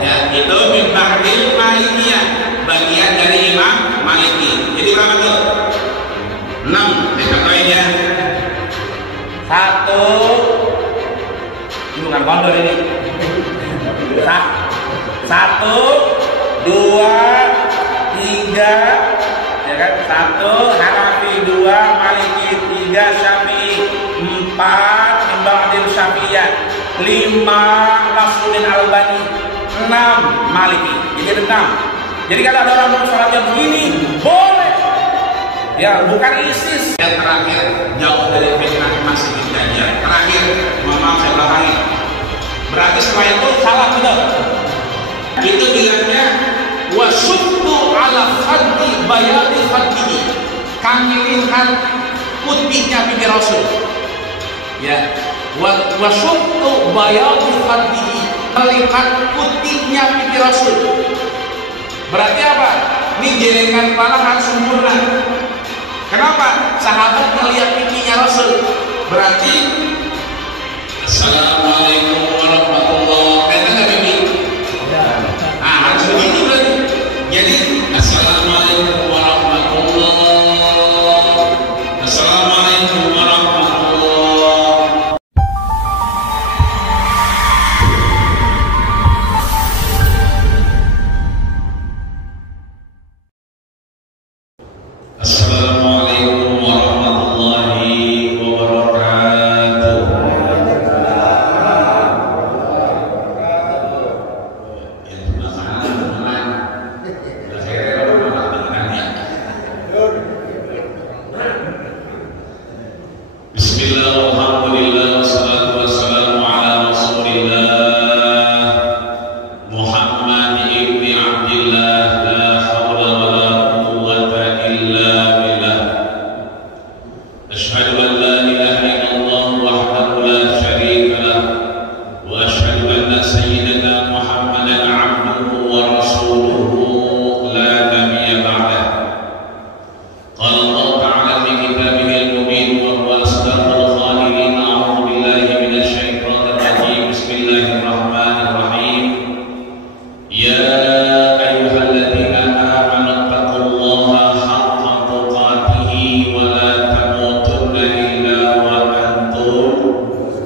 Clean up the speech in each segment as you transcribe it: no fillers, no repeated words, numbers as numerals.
Ya, itu min ba'dil Malikiyah, bagian dari Imam Maliki. Jadi berapa tuh? 6. Contohin ya. 1. Ini bukan kondor ini. 1, 2, 3, ya kan? 1 Hanafi, 2 Maliki, 3 Syafi'i, 4 min ba'dil Syafi'iyah, 5 Nasruddin Albani, 6 Maliki. Jadi 6. Jadi kalau ada orang mau sholatnya begini, boleh. Ya, bukan ISIS. Yang terakhir, jauh dari fitnah masih bid'ah. Terakhir, maaf saya ulangi. Berarti setelah itu salah benar. Itu bilangnya wasuddu ala khaddi bayadi khaddihi. Kami lihat putihnya pipi Rasul. Ya, wasuddu bayadi khaddihi. Melihat putihnya pipi Rasul. Berarti apa? Ini jelengan kepala harus sempurna. Kenapa? Sahabat melihat pipinya Rasul. Berarti Assalamualaikum warahmatullahi wabarakatuh. Nah, harus begitu berarti. Jadi Assalamualaikum warahmatullahi. Assalamualaikum warahmatullahi. Assalamualaikum warahmatullahi wabarakatuh. Bismillah, alhamdulillah, wassalatu wassalamu ala rasulillah Muhammad ibni Abdillah, la hawla wa la quwwata illa billah. Ashhadu an la ilaha illallah wahdahu la syarika lah, wa ashhadu anna sayyidina Muhammadan abduhu wa rasuluhu la nabiyya ba'dah. Qala Allah ta'ala fi kitabihil mubin wa huwa asdaqul qa'ilin. A'udzu billahi minasy syaithanir rajim. Bismillahirrahmanirrahim. Ya ayyuhalladzina amanu taqullaha haqqa tuqatih wa la tamutunna illa wa antum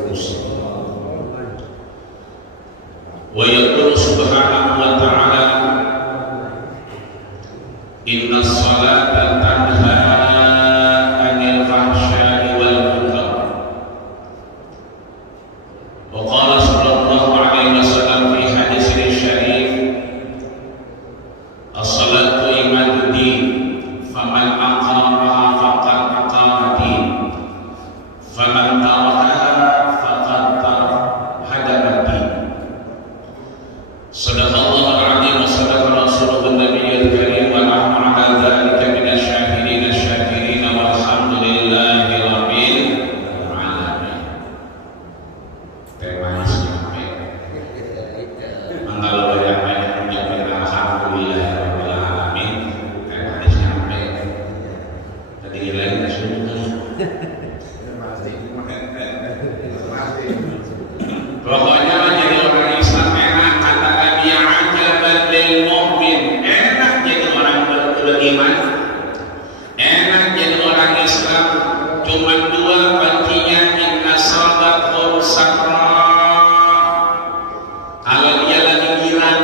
muslimun. Wa yaqulu subhanahu wa ta'ala inna salata tanha anil fahsya'i wal munkar. Wa qala sallallahu alaihi wasallam fi haditsil syarif, as-salatu imaduddin, faman aqamaha faqad aqamadin, faman tarakaha faqad hadamaddin. Sadaqallahu al-azim wa sadaqa rasuluhu an-nabiyyul karim wa nahnu ala dzalika minasy syahidin asy-syakirin walhamdulillahi rabbil alamin. Tema sampai manggal banyak mengucapkan alhamdulillahi rabbil alamin. Tema sampai tadi lain sudah. Pokoknya jadi orang Islam enak, kata Nabi, ajaban lil mu'min. Enak jadi orang beriman, enak jadi orang Islam. Cuma 2 kuncinya, inna salatahum sakra. Kalau dia lagi girang,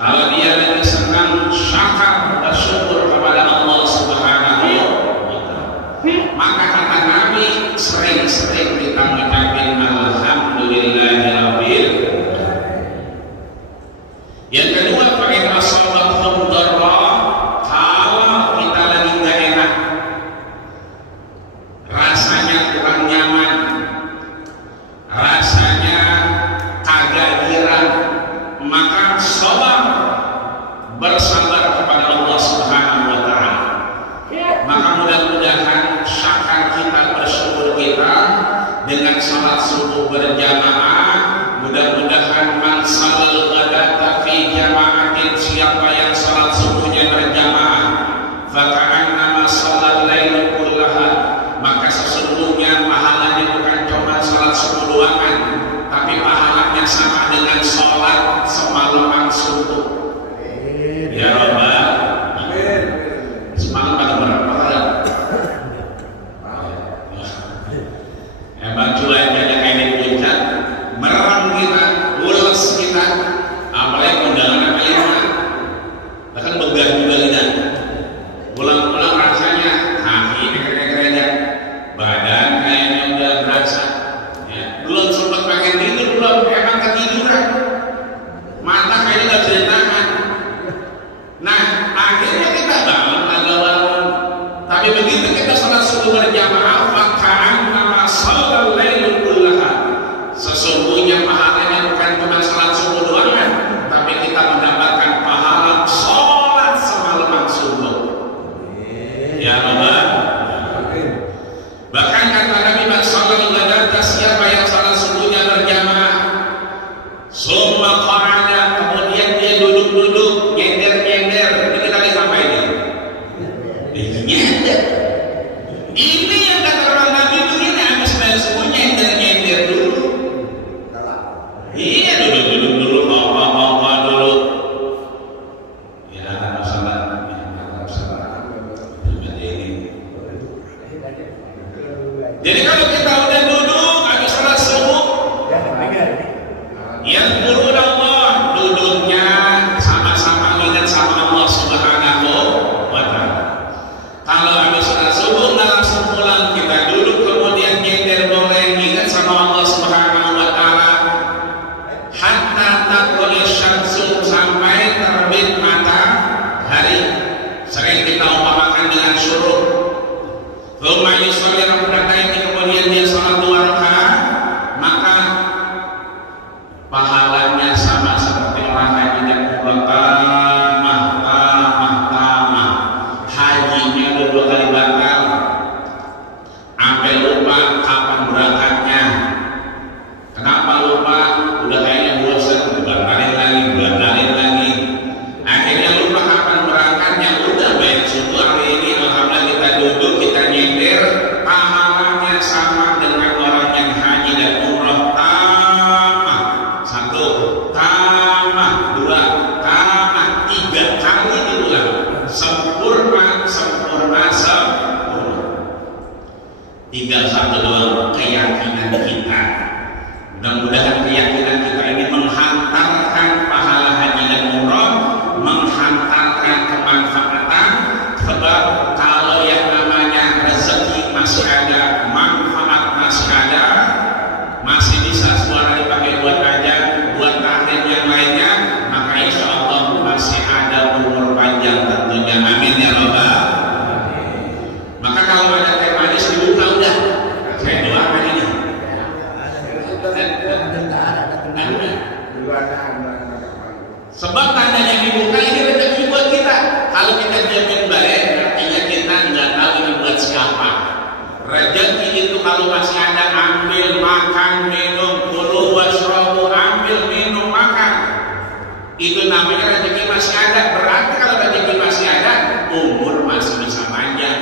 kalau dia lagi senang, syakar, bersyukur kepada Allah Subhanahu wa ta'ala. Maka kata Nabi, sering-sering kita mengucapkan alhamdulillahirabbil. Yang kedua, pakai asabatum darra. Kalau kita lagi nggak enak, rasanya kurang nyaman, rasanya kagak girang, maka sabar, bersabar kepada Allah Subhanahu wa ta'ala. Maka mudah-mudahan syakar kita, bersyukur kita dengan salat subuh berjamaah. Mudah-mudahan man salal ghadata fi jama'atin, siapa yang salat subuhnya berjamaah, faka'annama salal laila kullaha, maka sesungguhnya pahalanya bukan cuma salat subuh doang, tapi pahalanya sama dengan salat semalam satu doang, keyakinan kita. Mudah-mudahan keyakinan kita ini menghantarkan pahala haji dan umroh, menghantarkan kemanfaatan. Sebab kalau yang namanya rezeki masih ada, manfaat masih ada, masih bisa suara dipakai buat aja, buat akhir yang lainnya, maka insya Allah masih ada umur panjang tentunya. Amin ya Rabbal. Maka kalau ada teh manis dibuka udah, saya doakan ini. Sebab tandanya dibuka ini rezeki buat kita. Kalau kita diamin balik, artinya kita nggak tahu ini buat siapa. Rezeki itu kalau masih ada, ambil, makan, minum, kulu washrabu, ambil, minum, makan. Itu namanya rezeki masih ada. Berarti kalau rezeki masih ada, umur masih bisa panjang.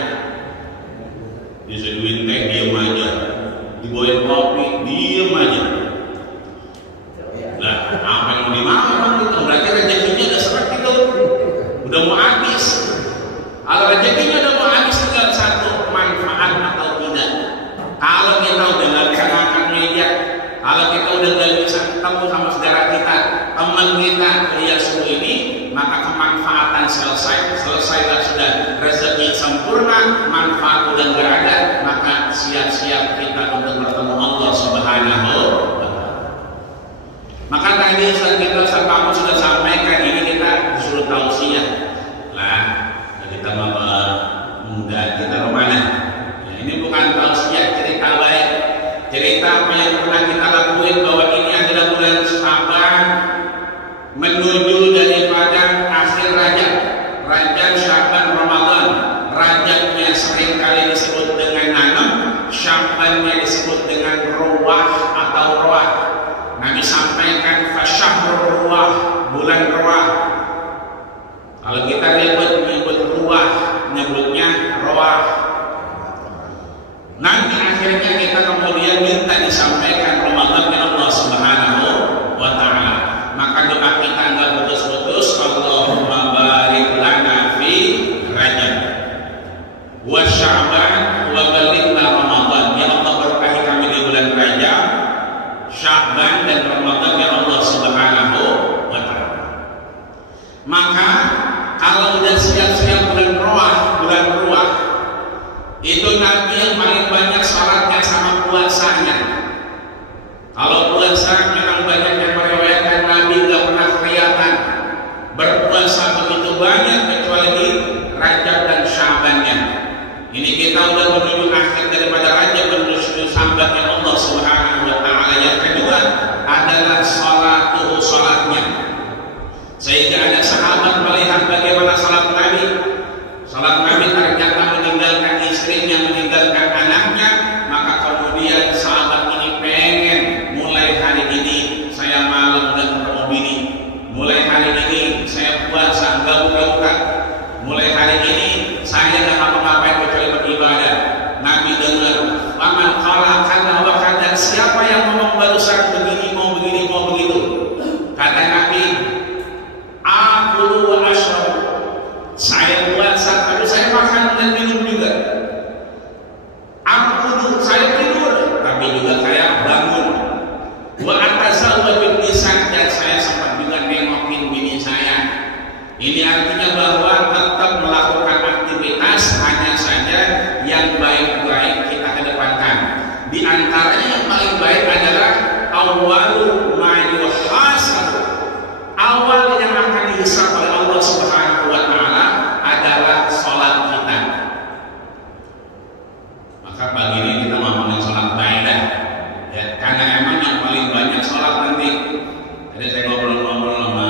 Diseduin teh diem aja, dibawain kopi diem aja. Nah, apa yang mau dimakan gitu? Berarti rezekinya udah seperti itu, udah mau habis. Kalau rezekinya udah mau habis, tinggal satu, manfaat atau tidak. Kalau kita udah nggak bisa makan meja, kalau kita udah nggak bisa ketemu sama saudara kita, teman kita, pria suku ini, maka kemanfaatan selesai sudah, rezeki sempurna, manfaat udah nggak ada, maka siap-siap kita untuk bertemu Allah Subhanahu wa Ta'ala. Maka tadi kita kamu sudah sampaikan, ini kita disuruh tausiah lah, kita mau muda kita romana. Ya, ini bukan tausiah, cerita baik, cerita apa yang pernah kita lakuin, bahwa ini adalah bulan Syaban menuju daripada akhir Rajab, Syaban, Ramadan. Rajabnya seringkali disebut dengan nanam, Syabannya disebut dengan ruwah atau roah. Nabi sampaikan fasyahrul ruwah, bulan ruwah. Kalau kita nyebut ruwah, nyebutnya roah. Nanti akhirnya kita kemudian minta disampaikan Ramadan ya Allah Subhanahu wa Ta'ala. Maka doa kita enggak putus-putus, Allahumma barik lana fi Rajab wa Sya'ban wa balighna Ramadan. Ya Allah, berkahi kami di bulan Rajab, Sya'ban dan Ramadan ya Allah Subhanahu wa Ta'ala. Maka kalau udah siap-siap bulan ruwah, itu Nabi yang paling banyak salatnya sama puasanya. Kalau puasa memang banyak yang meriwayatkan Nabi nggak pernah kelihatan berpuasa begitu banyak kecuali di Rajab dan Syabannya. Ini kita udah menuju akhir daripada Rajab, menuju Syabannya Allah Subhanahu wa Ta'ala. Yang kedua adalah salatnya. Sehingga ada sahabat melihat bagaimana salat Nabi. Salat Nabi ternyata meninggalkan istrinya, meninggalkan anaknya. Maka kemudian sahabat ini pengen, mulai hari ini saya malam dan ketemu bini, mulai hari ini saya puasa enggak buka-buka, mulai hari ini saya enggak ngapa-ngapain kecuali beribadah. Nabi dengar, "Faman qala kana wa kana," siapa yang ngomong barusan begini, mau begini, mau begitu. Kata Nabi, "Aqulu wa ashrab." Saya puasa, tapi saya makan dan minum juga. Aqulu, saya tidur, tapi juga saya bangun. Wa atazawwaju bin-nisa, dan saya sempat juga nengokin bini saya. Ini artinya bahwa tetap melakukan aktivitas, hanya saja yang baik-baik kita kedepankan. Di antaranya yang paling baik adalah awwalu ma yuhasab. Awal yang akan dihisab oleh Allah Subhanahu wa Ta'ala adalah sholat kita. Maka pagi ini kita ngomongin sholat baidah, ya, karena emang yang paling banyak sholat nanti. Jadi saya ngobrol-ngobrol sama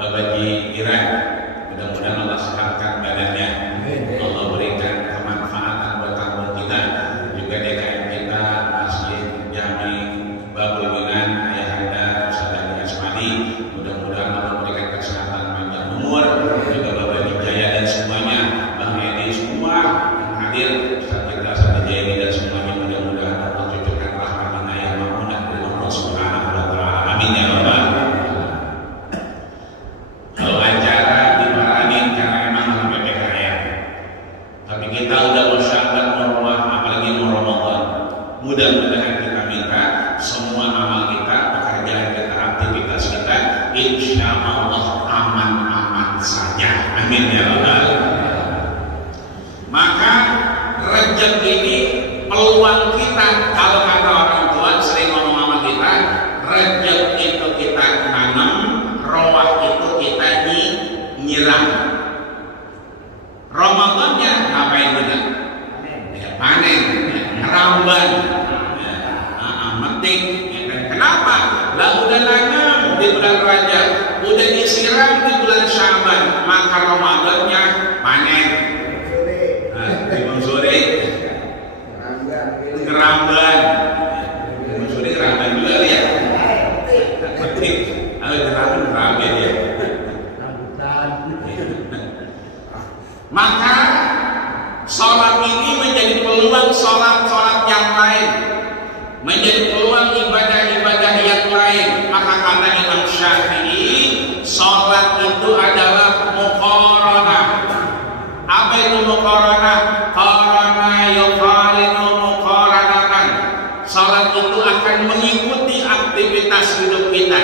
Bapak Ji Iran, mudah-mudahan Allah sehatkan badannya, Allah berikan kemanfaatan buat kampung kita, juga DKM kita, Masjid Jami Babul Minan, Ayahanda Ustaz Asmadi. Mudah-mudahan Allah berikan kesehatan panjang umur, juga Bapak Jaya dan semuanya, Bang Edi semua yang hadir, Ustaz kita, Ustaz Jaya dan semuanya. Mudah-mudahan Allah cucukkan rahmat inayah mamunah dari Allah Subhanahu wa Ta'ala. Amin ya Rabbal. Kalau acara dimarahin karena memang sampai PKR, tapi kita udah mau Syaban, mau Ramadan, apalagi mau Ramadan. Allah aman-aman saja. Amin ya Allah. Maka rezeki ini peluang kita, kalau kata orang tua sering ngomong sama kita, rezeki itu kita tanam, roh itu kita nyiram. Ramadannya ngapain kita? Ya, panen, ya, ngeramban, ya, metik. Ya, kan? Kenapa? Lah udah nanam di bulan Rajab, udah disiram di bulan Syaban, maka Ramadannya panen. Timun sore, ngeramban, timun sore ngeramban juga ya. Metik, kalau ngeramban ya. Maka sholat ini menjadi peluang sholat yang lain, menjadi peluang ibadah-ibadah yang lain. Maka kata Imam Syafi'i, sholat itu adalah muqaranah. Apa itu muqaranah? Qarana yuqarinu muqaranatan. Sholat itu akan mengikuti aktivitas hidup kita.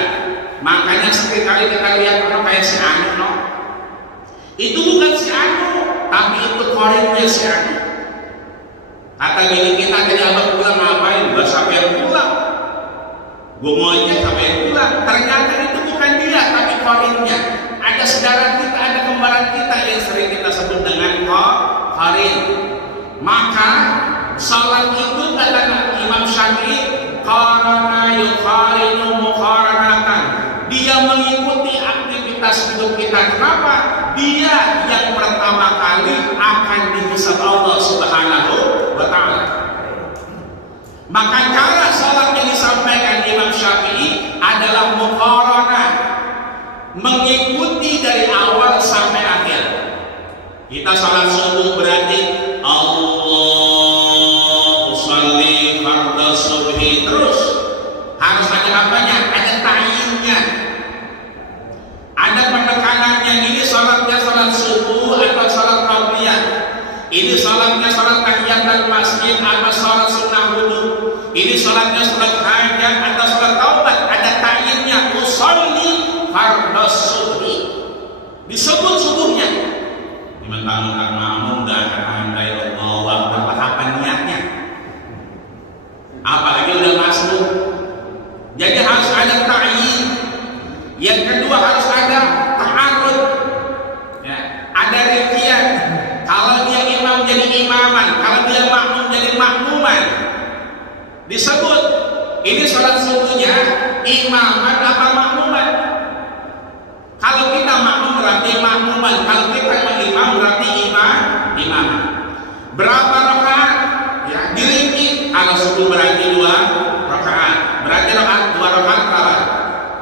Makanya seringkali kita lihat orang kayak si Anu, no? Itu bukan si Anu, tapi itu korinnya si Anu. Kata gini, kita tadi abang pulang ngapain? Gak sampai pulang. Gue mau aja sampai pulang. Ternyata itu bukan dia, tapi korinnya. Ada saudara kita, ada kembaran kita yang sering kita sebut dengan korin. Maka salat itu kata Imam Syafi'i, qarana yuqarinu muqaranatan. Dia mengikuti aktivitas hidup kita. Kenapa? Dia yang pertama kali akan dihisab Allah Subhanahu wa ta'ala. Maka cara salat yang disampaikan Imam Syafi'i adalah muqaranah, mengikuti dari awal sampai akhir. Kita salat subuh berarti Allahu sholli fardhu subhi, terus harus ada apanya? Ada ta'yinnya, ada penekanannya. Ini salatnya salat subuh atau salat qabliyah, ini salatnya salat tahiyatul masjid atau salat sunnah wudu, ini salatnya salat hajat atau salat taubat. Ada ta'yinnya, usolli fardhu subhi, disebut subuhnya. Mentang-mentang makmum gak akan pandai Allah apa niatnya, apalagi udah masuk. Jadi harus ada ta'yin. Yang kedua harus ada ta'arud, ya, ada rincian. Kalau dia imam jadi imaman, kalau dia makmum jadi makmuman. Disebut ini sholat subuhnya imaman apa makmuman. Kalau kita makmum berarti makmuman, kalau kita imam berarti imam. Berapa rakaat? Ya, dirinci. Kalau subuh berarti 2 rakaat. Berarti rakaat 2 rakaat berapa?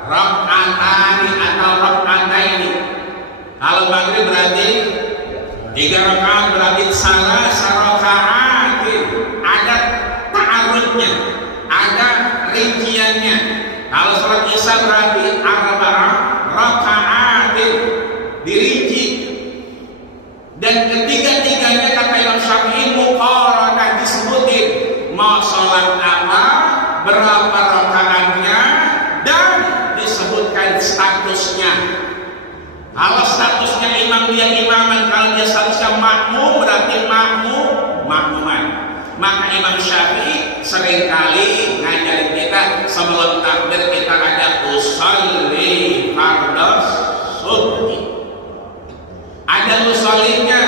Rakaatani atau rakaataini. Kalau maghrib berarti 3 rakaat, berarti salah rakaatin. Ada ta'arudnya, ada rinciannya. Kalau sholat isya berarti 4 rakaatin, dirinci. Dan ketiga-tiganya kata Imam Syafi'i muqaranah, disebutin mau sholat apa, berapa rakaatnya, dan disebutkan statusnya. Kalau statusnya imam, dia imaman. Kalau dia statusnya makmum, berarti makmuman. Maka Imam Syafi'i seringkali ngajarin kita sebelum takbir kita ada usolli fardhu subhi. Ada usollinya.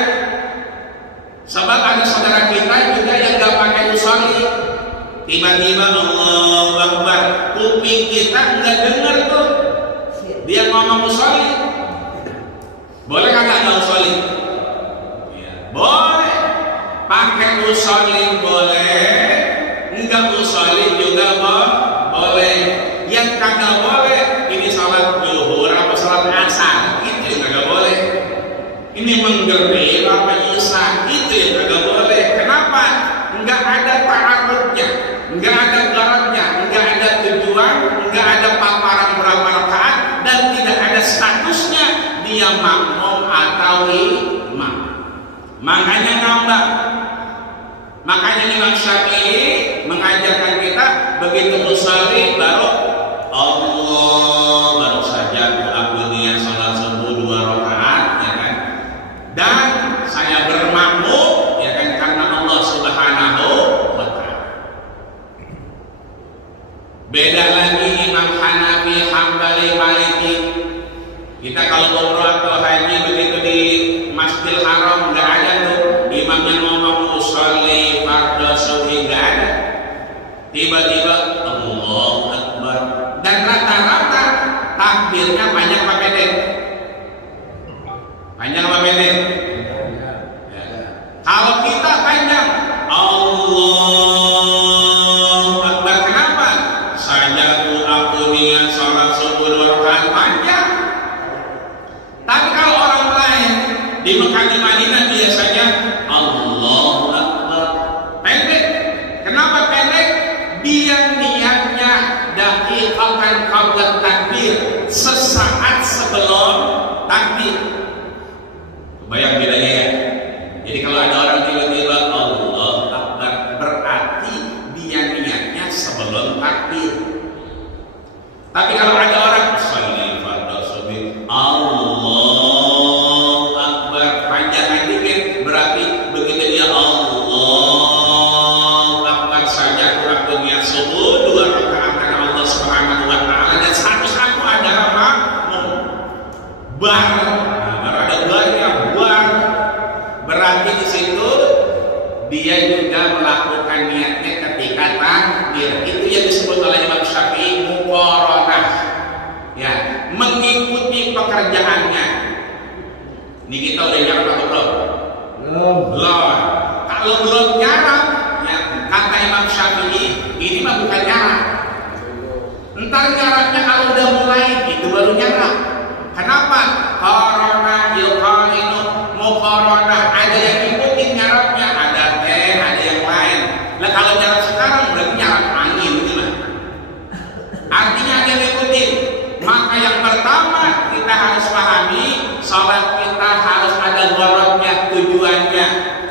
Sebab ada saudara kita juga yang gak pakai usolli. Tiba-tiba Allahu Akbar, kuping kita nggak dengar tuh dia ngomong usolli. Boleh kagak nggak usolli? Ya, boleh. Pakai usolli boleh, enggak usolli juga boleh. Yang kagak boleh ini salat zuhur apa salat asar, itu yang kagak boleh. Ini menggerib apa isya, itu yang kagak boleh. Kenapa? Enggak ada ta'arudnya, enggak ada garamnya, enggak ada tujuan, enggak ada paparan berapa rakaat, dan tidak ada statusnya dia makmum atau imam. Makanya nambah. Makanya Imam Syafi'i mengajarkan kita begitu usolli baru Allah, baru saja aku Kita kalau umroh atau haji begitu di Masjidil Haram nggak ada tuh imamnya ngomong usolli fardhu subhi, nggak ada. Tiba-tiba Allahu Akbar, dan rata-rata takbirnya panjang apa pendek? Panjang apa pendek? Ya. Kalau kita panjang Allahu Akbar, kenapa? Sajadu aku niat sholat subuh 2 rakaat, panjang. Tapi kalau orang lain di Mekah di Madinah biasanya Allahu Akbar, pendek. Kenapa pendek? Dia niatnya daqiqatan qabla takbir, sesaat sebelum takbir. Bayang bedanya ya. Jadi kalau ada orang tiba-tiba Allahu Akbar, berarti dia niatnya sebelum takbir. Tapi kalau ada orang sholli fardhu subhi, Allahu Akbar, panjang dikit, berarti begitu dia Allahu Akbar saja aku niat subuh 2 rakaat karena Allah Subhanahu wa taala, dan status aku adalah makmum. Ada bar, berarti di situ dia juga melakukan niatnya ketika takbir. Itu yang disebut oleh Imam Syafi'i muqaranah, ya, mengikuti pekerjaannya. Ini kita udah nyarap atau belum? Belum. Kalau belum nyarap, ya, kata Imam Syafi'i, ini mah bukan nyarap. Entar nyarapnya kalau udah mulai, itu baru nyarap. Kenapa? Qarana yuqarinu muqaranah, ada yang ngikutin nyarapnya, ada teh, ada yang lain. Lah kalau nyarap sekarang berarti nyarap angin gitu lah. Artinya ada yang ngikutin. Maka yang pertama kita harus pahami, salat kita harus ada gharadnya, tujuannya.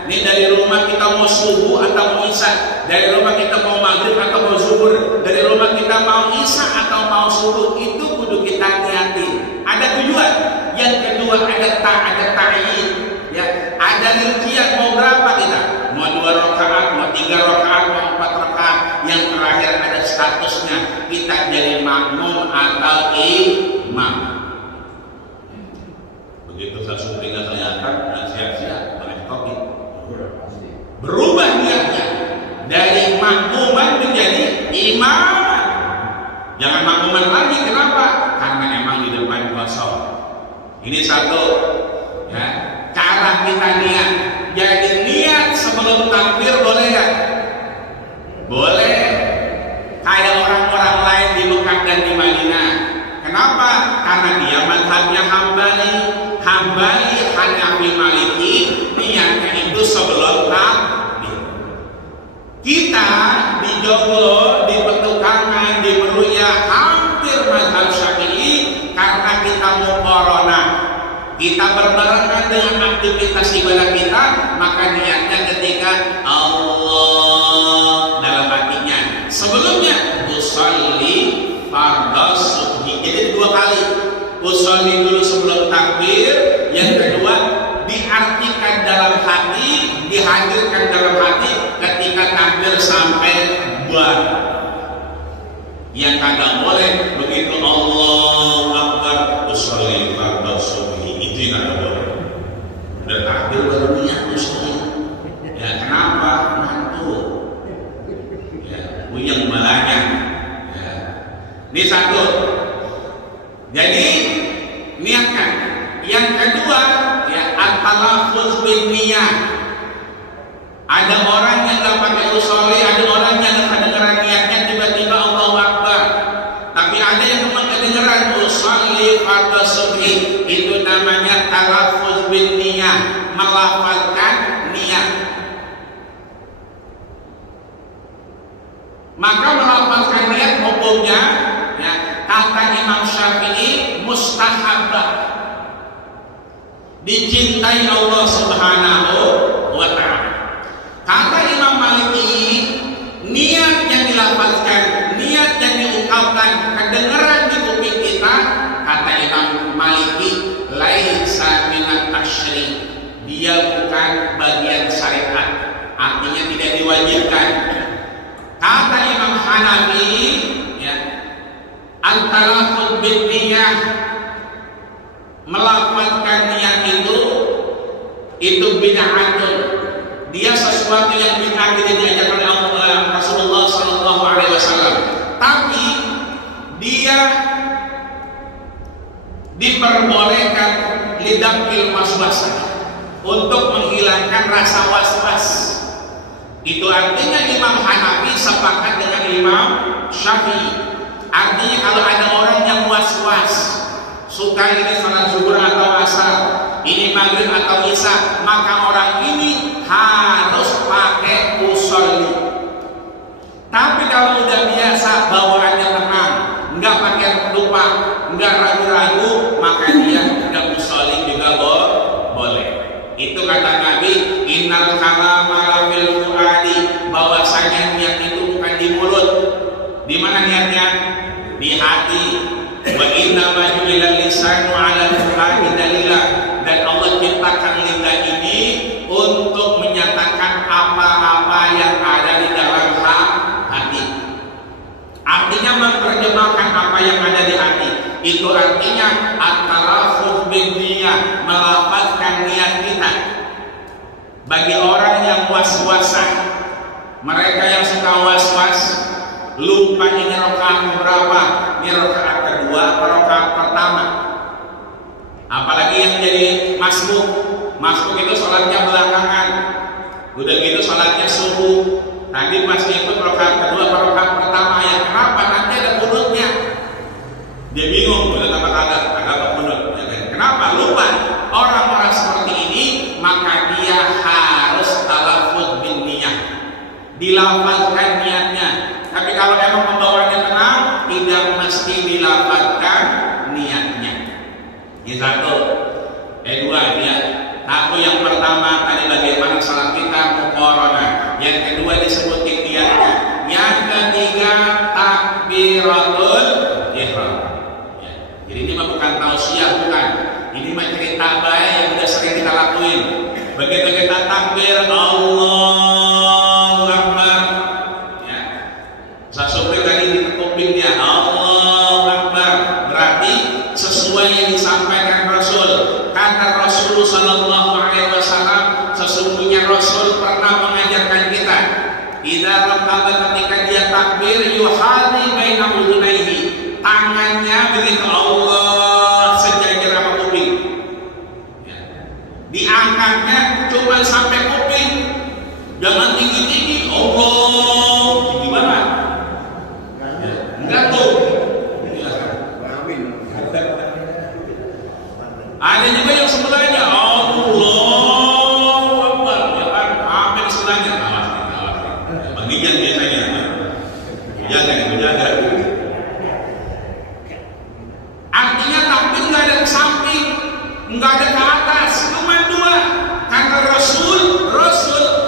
Ini dari rumah kita mau subuh atau mau isya, dari rumah kita mau maghrib atau mau zuhur, dari rumah kita mau isya atau mau subuh, itu kudu kita niatin. Ada tujuan. Yang kedua ada ta'yin, ya, ada rincian mau berapa kita, mau 2 rakaat, mau 3 rakaat, mau 4 rakaat. Yang terakhir ada statusnya, kita jadi makmum atau imam. Begitu langsung tinggal kelihatan dan siap-siap pakai topi, berubah niatnya dari makmuman menjadi imam. Jangan makmuman lagi, kenapa? Karena emang di depan kosong. Ini satu, ya, cara kita niat. Jadi niat sebelum takbir boleh nggak? Boleh. Kayak orang-orang lain di Mekah dan di Madinah. Kenapa? Karena dia mazhabnya Hambali, Hanafi, Maliki, niatnya itu sebelum takbir. Kita di Joglo, di Petukangan, di Meruya hampir mazhab Syafi'i, karena kita muqaranah, kita berbarengan dengan aktivitas ibadah kita, maka niatnya ketika Allah dalam hatinya. Sebelumnya usolli fardhu subhi, jadi 2 kali. Usolli dulu sebelum takbir, yang kedua diartikan dalam hati, dihadirkan dalam hati ketika takbir sampai buar. Yang kagak boleh begitu Allahu Akbar usolli fardhu subhi, itu yang kagak boleh. Udah takbir baru niat usolli. Ya kenapa? Ngantuk. Ya, uyang balanya. Ya. Ini satu. Jadi niatkan. Yang kedua, ya, at-talaffuz bin niyah. Ada orang yang nggak pakai usolli, ada orang yang nggak kedengeran niatnya tiba-tiba Allahu Akbar. Tapi ada yang cuma kedengeran usolli fardhu subhi, itu namanya talaffuz bin niyah, melafazkan niat. Maka melafazkan niat hukumnya, ya, kata Imam Syafi'i mustahabah, dicintai Allah Subhanahu wa ta'ala. Kata Imam Maliki, niat yang dilafazkan, niat yang diungkapkan, kedengaran di kuping kita, kata Imam Maliki, laisa minat tasyri', dia bukan bagian syariat, artinya tidak diwajibkan. Kata Imam Hanafi, ya, al-talaffuz bin niyah melafalkan niat itu bid'atun. Dia sesuatu yang bid'ah tidak diajarkan oleh Rasulullah sallallahu alaihi wasallam. Tapi dia diperbolehkan lidafil waswas, untuk menghilangkan rasa was-was. Itu artinya Imam Hanafi sepakat dengan Imam Syafi'i. Artinya kalau ada orang yang was-was, suka ini salat zuhur atau asar, ini maghrib atau isya, maka orang ini harus pakai usolli. Tapi kalau udah biasa, bawaannya tenang, nggak pakai lupa, nggak ragu-ragu, maka dia nggak usolli juga boleh. Itu kata Nabi, innal kalama fil fuadi, bahwasanya niat itu bukan di mulut. Di mana niatnya? Di hati. Wa inna ma ju'ila lisanu 'ala fuadi dalila, dan Allah ciptakan lidah ini untuk menyatakan apa-apa yang ada di dalam hati. Artinya menerjemahkan apa yang ada di hati. Itu artinya at-talaffuz bin niyah, melafazkan niat kita. Bagi orang yang was-wasan, mereka yang suka was-was, lupa ini rakaat berapa, ini rakaat kedua, rakaat pertama. Apalagi yang jadi masbuk itu sholatnya belakangan, udah gitu sholatnya subuh. Tadi pas ikut rakaat kedua, rakaat pertama, ya kenapa? Nanti ada kunutnya. Dia bingung, udah agak kunut. Kenapa? Lupa. Orang-orang seperti ini, maka dia harus talaffuz bin niyah, dilafazkan niatnya. Tapi kalau emang pembawanya tenang, tidak mesti dilafazkan niatnya. Ini satu. Dua ya. Satu yang pertama tadi bagaimana salat kita muqaranah. Yang kedua disebut niatnya. Yang ketiga takbiratul ihram. Ya. Jadi ini mah bukan tausiah, bukan. Ini mah cerita baik yang udah sering kita lakuin. Begitu kita takbir Allahu Akbar, ya. Sasopir tadi di kupingnya Allahu Akbar, berarti sesuai yang disampaikan Rasul. Kata Rasul sallallahu alaihi wasallam, sesungguhnya Rasul pernah mengajarkan kita, idza raka'a, ketika dia takbir, yuhadi baina udhunaihi, tangannya begitu Allah sejajar sama kuping. Diangkatnya cuma sampai kuping, jangan tinggi-tinggi. Allah gimana? Enggak tuh. Ada juga yang sebelahnya Allahu Akbar, ya kan? Apa di sebelahnya? Bagian biasanya. Jaga. Artinya takbir nggak ada ke samping, nggak ada ke atas, cuma dua. Kata Rasul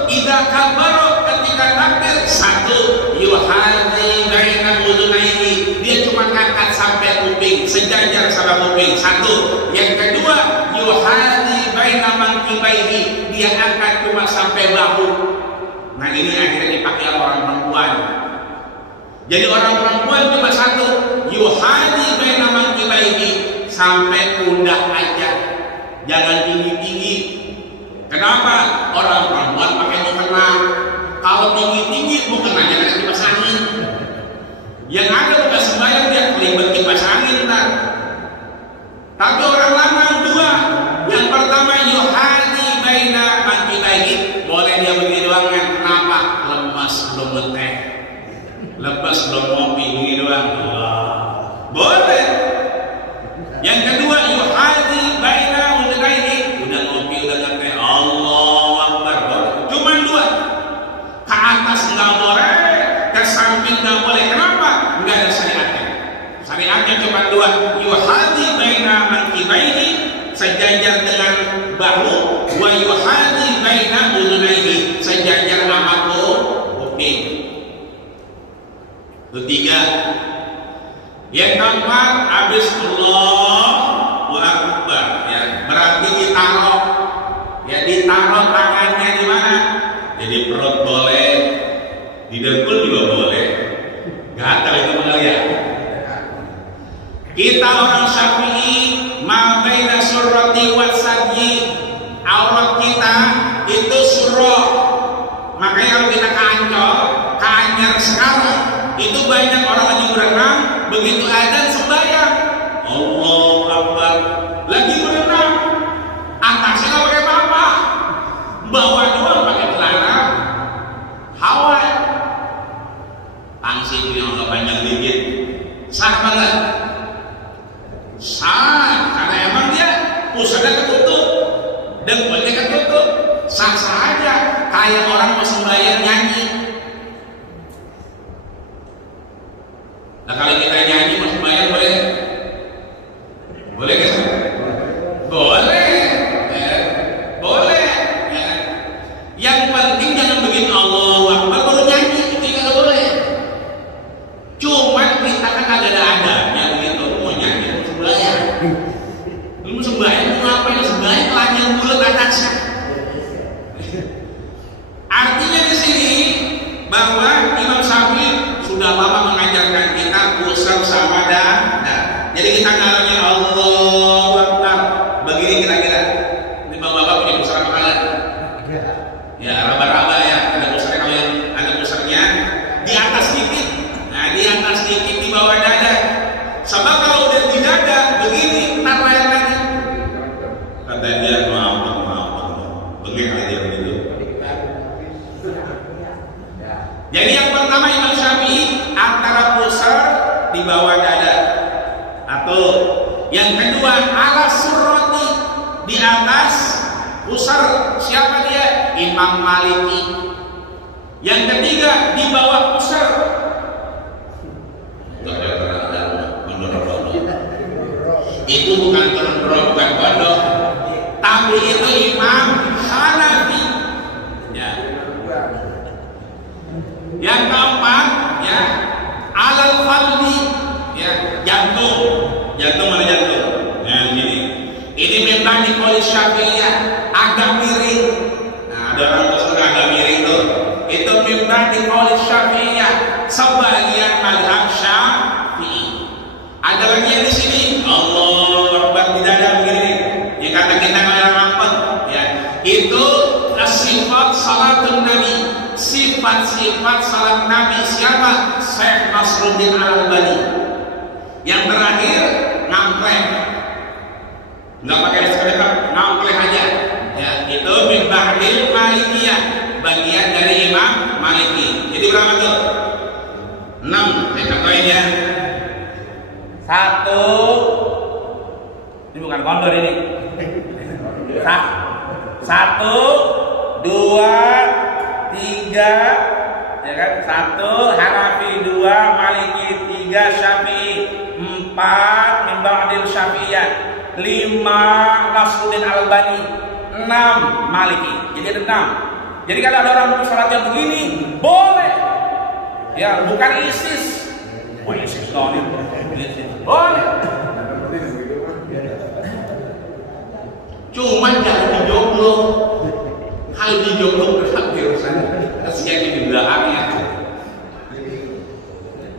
idza kabaro, ketika takbir, satu yuhadi baina udhunaihi, dia cuma ngangkat sampai kuping, sejajar sama kuping, satu. Yang kedua yuhadi baina mankibaihi, dia angkat cuma sampai bahu. Nah ini akhirnya dipakai orang perempuan. Jadi orang perempuan cuma satu, yuhadi baina mankibaihi, sampai pundak aja, jangan tinggi-tinggi. Kenapa? Orang perempuan pakai mukena. Kalau tinggi-tinggi mukenanya kena kipas angin. Yang ada bekas sembahyang dia kelibet kipas angin ntar. Tapi orang lanang dua. Yang pertama yuhadi baina mankibaihi, boleh dia begini doang kan? Kenapa? Lemas belum ngeteh, lepas belum ngopi, begini doang. Boleh. Yang kedua yuhadi baina udhunaihi, udah ngopi udah ngeteh, Allahu Akbar, boleh. Cuma dua. Ke atas nggak boleh, ke samping nggak boleh. Kenapa? Nggak ada syariatnya. Syariatnya cuma dua, yuhadi baina mankibaihi, sejajar dengan bahu, wa yuhadi baina udhunaihi, sejajar sama kuping. Ketiga. Yang keempat, habis Allahu Akbar, ya, berarti ditaruh tangannya di mana? Jadi perut boleh, di dengkul juga boleh. Gatal itu benar ya. Kita orang Syafi'i, ma baina surati wasajyi, aurat kita itu surah. Makanya kalau kita ke Anyar sekarang itu banyak orang lagi berenang, begitu adzan sembahyang Allahu Akbar, lagi berenang atasnya nggak pakai apa-apa, bawah doang pakai celana Hawaii. Tangsi itu yang agak panjang dikit, sah banget, sah, karena emang dia pusatnya ketutup, dengkulnya ketutup, sah-sah aja, kayak orang mau sembahyang nyanyi. Nah kalau kita nyanyi mau sembahyang boleh? Boleh kan? Boleh, boleh. Ya. Yang penting jangan begitu Allahu Akbar baru nyanyi, itu nggak boleh. Cuman kita kan ada adanya begitu, mau nyanyi mau sembahyang. Lu mau sembahyang mau ngapain? Sembahyang telanjang mulut atasnya. Artinya di sini bahwa Imam Syafi'i sudah lama mengajarkan kita pusar sama dada. Jadi kita ngarangnya Allahu Akbar begini kira-kira. Ini bapak-bapak punya pusar apa kalian? Ya raba-raba ya. Ada pusarnya, kalau yang ada pusarnya di atas sedikit. Nah di atas sedikit di bawah dada. Sebab kalau udah di dada begini ntar layar lagi. Kata dia maaf. Begini dia begitu. Jadi yang pertama Imam Syafi'i antara pusar di bawah dada, atau yang kedua ala surrati di atas pusar. Siapa dia? Imam Maliki. Yang ketiga di bawah pusar. Itu bukan terendorong, bukan bodoh, tapi itu Imam Hanafi. Ya. Yang keempat, ya, alal faldi, ya, jantung mana jantung? Nah ini memang di polis Syafi'iyah agak miring. Nah ada orang yang agak miring tuh. Itu memang di polis Syafi'iyah sebagian mazhab Syafi'i. Ada lagi yang di sini Allahu Akbar di dada begini. Yang kata kita nggak rapat, ya, itu sifat salatun Nabi. Sifat-sifat salat Nabi siapa? Syekh Nasruddin Al-Albani. Yang terakhir ngampleh, nggak pakai sekedar ngampleh aja. Ya, itu min ba'dil Malikiyah, bagian dari Imam Maliki. Jadi berapa tuh? 6. Saya contohin ya. 1. Ini bukan kondor ini. 1, 2, 3, ya kan? 1 Hanafi, 2 Maliki, 3 Syafi'i, 4 min ba'dil Syafi'iyah, 5 Nasruddin Albani, 6 Maliki. Jadi ada 6. Jadi kalau ada orang sholatnya begini boleh, ya, bukan ISIS. Oh ISIS loh ini, boleh. Cuman jangan dijoglok. Kalau dijoglok berat urusan, kasihan di belakangnya.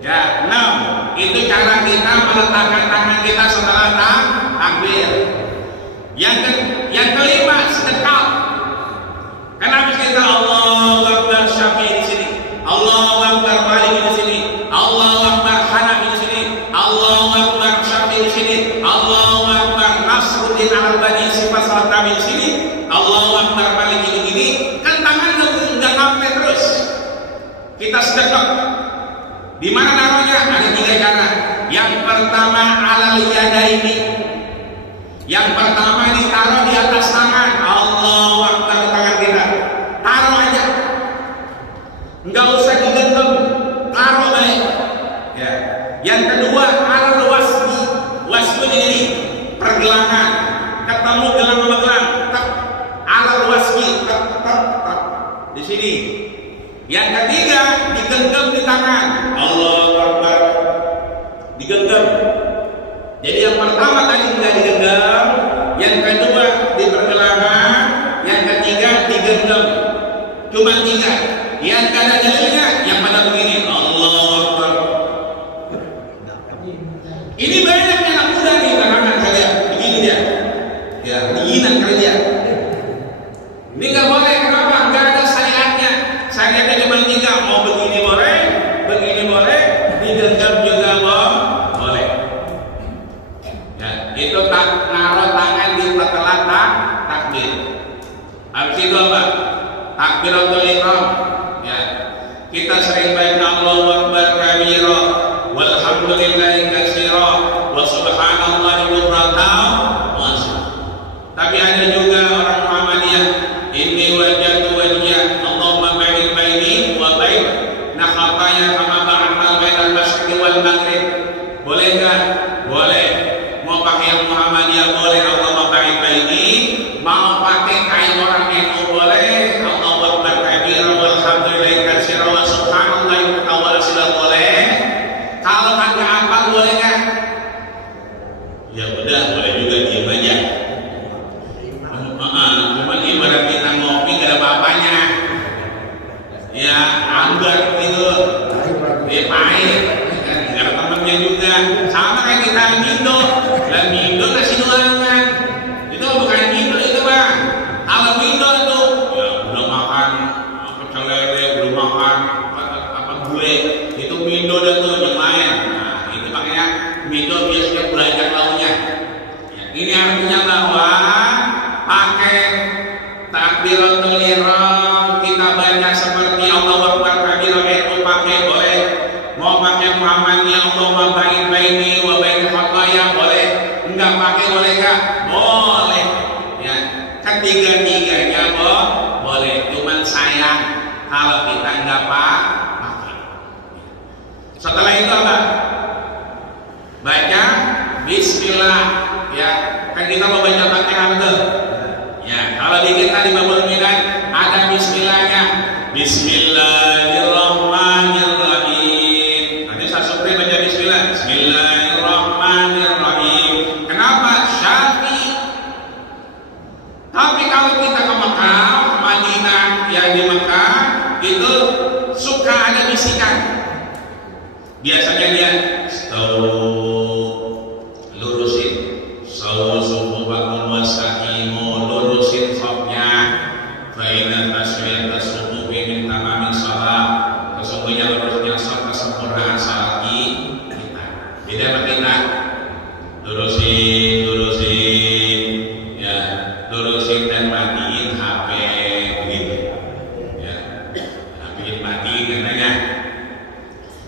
Ya, 6. Itu cara kita meletakkan tangan kita setelah takbir. Yang kelima sedekap. Kenapa kita Allahu Akbar Syafi'i di sini, Allahu Akbar Maliki di sini, Allahu Akbar Hanafi di sini, Allahu Akbar Syafi'i di sini, Allahu Akbar Nasruddin Al-Albani sifat salat Nabi di sini, Allahu Akbar Maliki begini, kan tangannya udah ngampe terus. Kita sedekap. Di mana naruhnya? Ada 3 cara. Yang pertama alal yadaini. Yang pertama ditaruh di atas tangan. Allahu Akbar tangan kita. Taruh aja. Enggak usah digenggam. Taruh baik. Ya. Yang kedua alal wasbi. Wasbi ini pergelangan. Ketemu gelang sama gelang. Alal wasbi. Di sini. Yang ketiga digenggam di tangan. Allahu Akbar. Digenggam. Jadi yang pertama tadi tidak digenggam, yang kedua di pergelangan, yang ketiga digenggam. Cuma 3. Yang kada dalilnya yang pada begini. Allahu Akbar. Ini banyak anak muda nih kalangan kalian. Begini dia. Ya. naruh tangan di setelah takbir. Habis itu apa? Takbiratul ihram. Ya. Kita sering baca Allahu Akbar kabira, walhamdulillahi katsira, wa subhanallahi bukratan wa asila. Tapi ada juga orang Muhammadiyah, inni wajjahtu wajhiya Allahumma ba'id baini wa bain nakhataya kama ba'adta bainal masyriqi wal maghrib. Boleh enggak? Boleh. Mau pakai yang Muhammadiyah boleh, Allahumma ba'id baini. Mau pakai kain orang NU boleh, Allahu Akbar kabira walhamdulillahi katsira wa subhanallahi bukratan wa asila boleh. Kalau kagak apa boleh enggak? Ya udah, boleh juga diam aja. Cuman ibarat kita ngopi gak ada apa-apanya. Ya, anggar gitu. Ya pahit. Gak ada temennya juga. Sama kayak kita mindo. Lah mindo kasih doangan. Itu bukan mindo itu bang. Kalau mindo itu ya udah makan pecel lele, belum makan apa gulai. Itu mindo dah tuh yang lain. Nah, itu makanya mindo biasanya belajar lauknya. Ya, ini artinya bahwa pakai takbiratul ihram kita baca seperti Allahu Akbar kabira itu pakai boleh. Mau pakai Muhammadiyah Allahumma ba'id baini wa bain khataaya boleh. Enggak pakai boleh enggak? Boleh. Ya, ketiga-tiganya boleh. Cuman sayang kalau kita enggak pakai. Setelah itu apa? Baca bismillah. Ya, kan kita mau baca Fatihah betul. Ya, kalau di kita di babul milan ada bismillahnya. Bismillahirrahmanirrahim. Nanti saya supri baca bismillah. Bismillahirrahmanirrahim. Kenapa? Syafi. Tapi kalau kita ke Mekah, Madinah, yang di Mekah itu suka ada bisikan. Biasanya dia lurusin. Sufu bangun wasahimu, lurusin sopnya. Faina taswiyat tasufu min tamamin salat. Sesungguhnya lurusnya sop kesempurnaan salat kita. Beda sama kita. Lurusin, ya, lurusin dan matiin HP begitu. Ya, bikin mati katanya.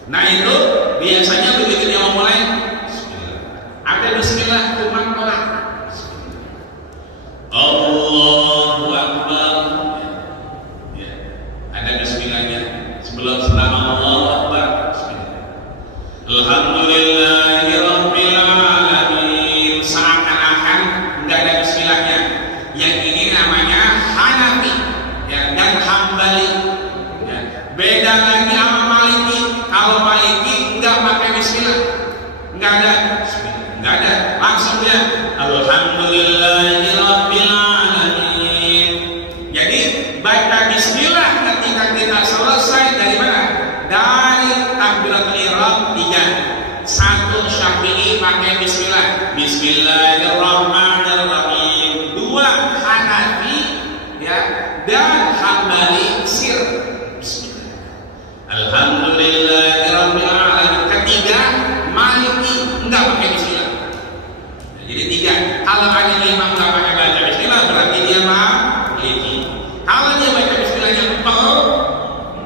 Nah itu biasanya begitu dia mau mulai. Ada bismillah cuma tolak. Allahu Akbar. Ya. Ada bismillahnya sebelum Allahu Akbar. Alhamdulillahirabbil alamin. Seakan-akan enggak ada bismillahnya. Yang ini namanya Hanafi, ya, dan Hambali. Ya. Beda lagi sama Maliki. Kalau Maliki enggak pakai bismillah. Enggak ada. Enggak ada, langsung dia Alhamdulillahirabbil alamin. Jadi baca bismillah ketika kita selesai dari mana? Dari takbiratul ihram 3. 1 Syafi'i pakai bismillah. Bismillahirrahmanirrahim. 2 Hanafi, ya, dan Hambali sir. Bismillah. Alhamdulillahirabbil alamin. 3 Maliki enggak pakai bismillah. Jadi 3. Kalau ada 5 nggak pakai baca bismillah berarti dia Maliki. Kalau dia baca bismillahnya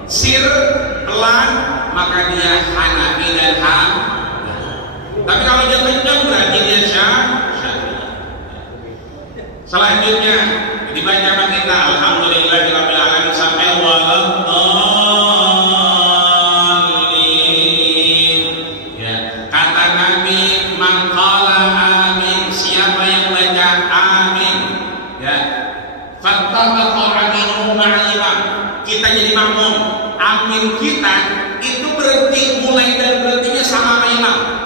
sir pelan maka dia Hanafi dan Tapi kalau dia kencang berarti dia Syafi'i. Selanjutnya dibaca sama kita Alhamdulillahirabbil alamin sampai waladhdallin. Ya, kata Nabi man qala amin, siapa yang baca amin, ya, fattabaqa aminuhu ma'al. Kita jadi makmum. Amin kita itu berhenti mulai dan berhentinya sama imam.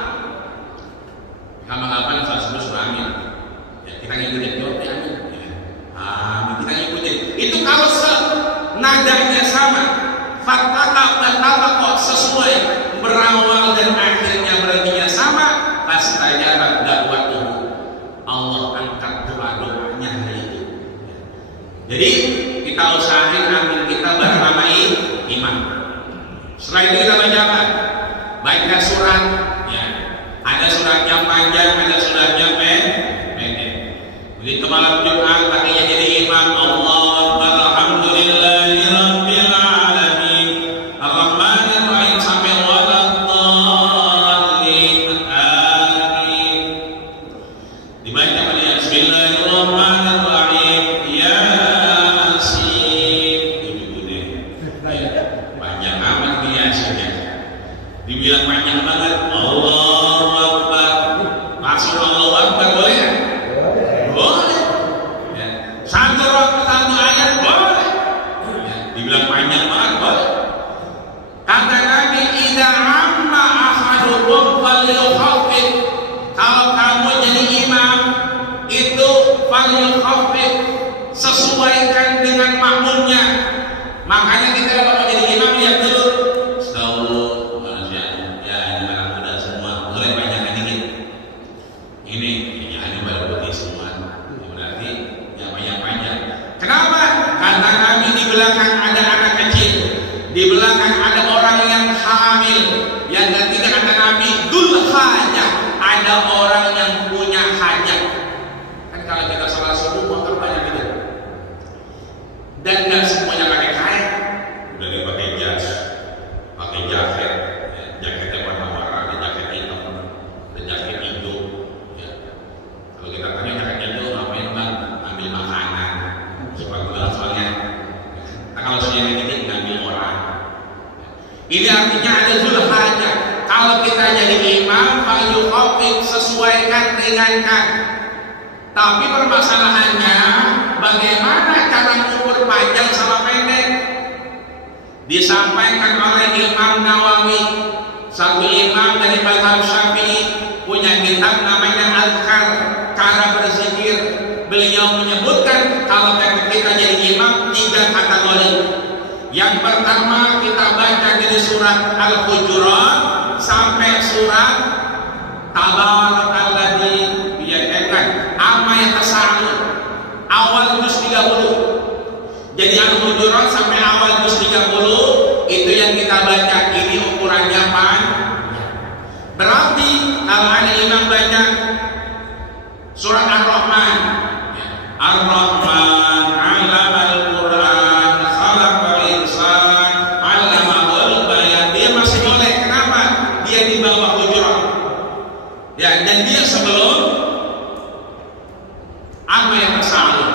Sama kapan salah sebut amin. Ya, kita ngikutin jawab ya amin. Amin kita ngikutin. Itu kalau nadanya sama, fattabaqa sesuai, berawal dan akhirnya berhentinya sama, fastajaba da'watuhu. Allah angkat doa-doanya hari itu. Jadi kita usahain amin kita bareng sama imam. Setelah itu kita baca apa? Baca surat, ya. Ada suratnya panjang, ada suratnya pendek. Begitu malam Jumat paginya jadi imam, Allahu Akbar, alhamdulillahirabbil alamin, arrahmanir rahim sampai waladhdallin, amin. Dibaca pada bismillahirrahmanirrahim, Yasin. Panjang amat biasanya. Dibilang panjang banget, Allahu Akbar. Langsung Allahu Akbar boleh nggak? Boleh. Ya. Satu ayat boleh. Ya. Dibilang panjang banget boleh. Kata Nabi, idza amma ahadukum falyukhaffif. Kalau kamu jadi imam itu falyukhaffif, sesuaikan dengan makmumnya. Makanya kita kalau mau jadi imam lihat dulu. Di belakang ada orang yang hamil. Yang ketiga kata Nabi, dul hajah, ada orang yang punya hajat. Kan kalau kita salat subuh motor banyak gitu. Dan nggak semuanya pakai kain. Udah dia pakai jas, pakai jaket, ya, jaketnya warna-warni, jaket hitam, dan jaket hijau. Ya. Kalau kita tanya jaket hijau ngapain bang? Ambil makanan. Soalnya. Nah, kalau saya ini ngambil orang. Ini artinya ada zulhajah. Kalau kita jadi imam, falyukhaffif, sesuaikan, ringankan. Tapi permasalahannya, bagaimana cara mengukur panjang sama pendek? Disampaikan oleh Imam Nawawi, satu imam dari mazhab Syafi'i, punya kitab namanya Azkar, cara berzikir. Beliau menyebutkan kalau kita jadi imam 3 kategori. Yang pertama kita baca dari surat Al-Hujurat sampai surat Tabarakalladzi biyadihi amma yatasaalun, awal juz 30. Jadi Al-Hujurat sampai awal juz 30 itu yang kita baca. Ini ukurannya panjang. Berarti kalau ada imam baca surat Ar-Rahman, Ar-Rahman 'allamal Qur'an, khalaqal insan, 'allamahul bayan. Dia masih boleh. Kenapa? Dia di bawah Hujurat. Ya, dan dia sebelum amma yatasaalun.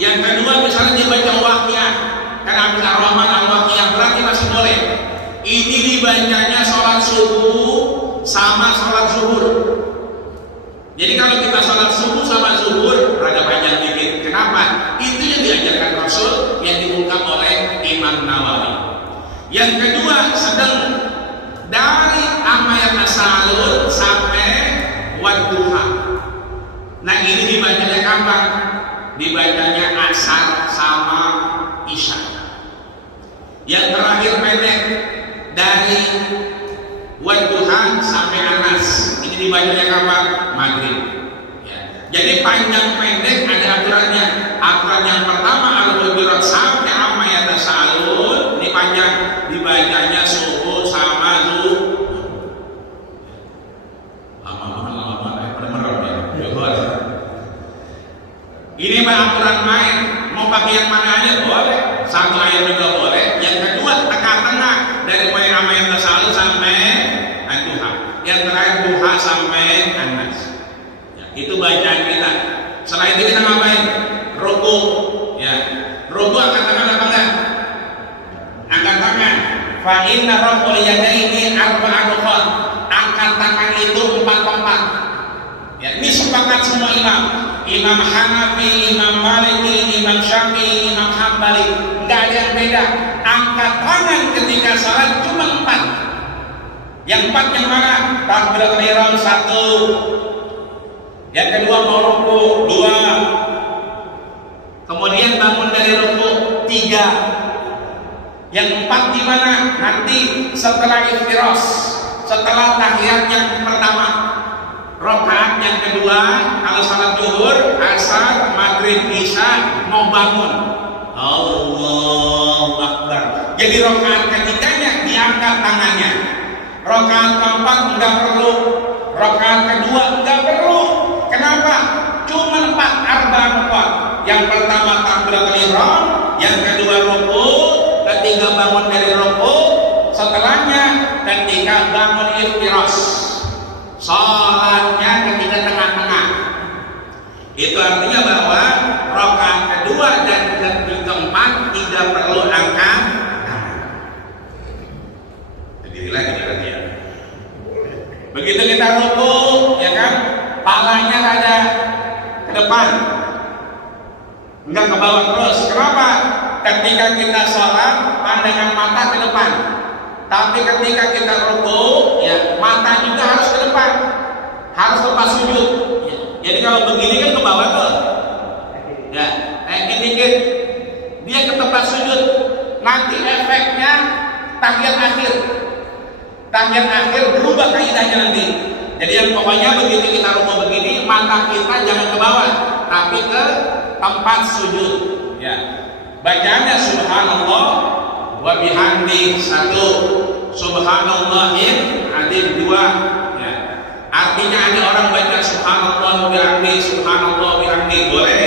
Yang kedua misalnya dia baca Waqiah, kan habis Ar-Rahman Al-Waqiah, berarti masih boleh. Ini dibacanya sholat subuh sama sholat zuhur. Jadi kalau kita sholat subuh sama zuhur rada panjang dikit. Kenapa? Itu yang diajarkan Rasul, yang diungkap oleh Imam Nawawi. Yang kedua sedang dari amma yatasaalun sampai wadduha. Nah ini dibacanya kapan? Dibacanya asar sama isya. Yang terakhir pendek dari wadduha sampai anas. Ini dibacanya kapan? Maghrib. Ya. Jadi panjang pendek ada aturannya. Aturan yang pertama Al-Hujurat sampai amma yatasaalun. Ini panjang, dibacanya subuh sama zuhur. Ini aturan main, mau pakai yang mana aja boleh. Satu ayat juga boleh. Yang kedua tengah-tengah dari mulai amma yatasaalun sampai duha. Yang terakhir duha sampai anas. Ya, itu bacaan kita. Setelah itu kita ngapain? Ruku. Ya, ruku angkat tangan apa enggak? Angkat tangan. Fa inna rabbul yadaini arba'atu khot. Angkat tangan itu 4 tempat. Ya, ini sepakat semua imam. Imam Hanafi, Imam Maliki, Imam Syafi'i, Imam Hambali, nggak ada yang beda. Angkat tangan ketika salat cuma 4. Yang 4 yang mana? Takbiratul ihram 1. Yang kedua mau ruku 2. Kemudian bangun dari ruku 3. Yang 4 di mana? Nanti setelah iftiras, setelah tahiyat yang pertama. Rakaat yang kedua kalau salat zuhur, asar, maghrib, isya mau bangun. Allahu Akbar. Jadi rakaat ketiganya diangkat tangannya. Rakaat keempat enggak perlu. Rakaat kedua enggak perlu. Kenapa? Cuma 4 pertama takbiratul ihram, yang kedua ruku, ketiga bangun dari ruku, setelahnya ketika bangun iftiras, salatnya ketika tengah-tengah. Itu artinya bahwa rakaat kedua dan keempat tidak perlu angkat. Berdiri lagi berarti ya. Begitu kita ruku, ya kan, palanya ada ke depan, enggak ke bawah terus. Kenapa? Ketika kita sholat, pandangan mata ke depan. Tapi ketika kita ruku, ya mata juga harus ke depan, harus lepas sujud. Ya. Jadi kalau begini kan ke bawah tuh, ya, dikit, dia ke tempat sujud. Nanti efeknya tahiyat akhir berubah kaidahnya nanti. Jadi yang pokoknya begitu kita ruku begini, mata kita jangan ke bawah, tapi ke tempat sujud. Ya, bacaannya subhanallah wa bihamdi 1, subhanallahil azim 2. Ya. Artinya ada orang baca subhanallah bihamdi boleh,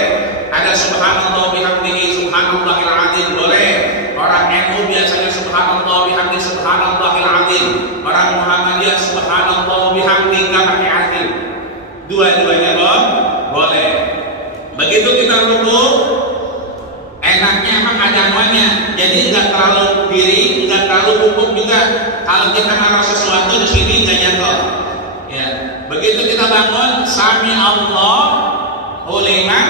ada subhanallah bihamdihi subhanallahil azim boleh. Orang NU biasanya subhanallah bihamdi subhanallahil azim. Orang Muhammadiyah subhanallah bihamdi enggak pakai azim. Dua-duanya boleh. Begitu kita ruku, enaknya emang ada anuannya. Jadi enggak terlalu diri, enggak terlalu pupuk juga. Kalau kita naruh sesuatu di sini enggak jatuh. Ya. Begitu kita bangun, sami Allahu liman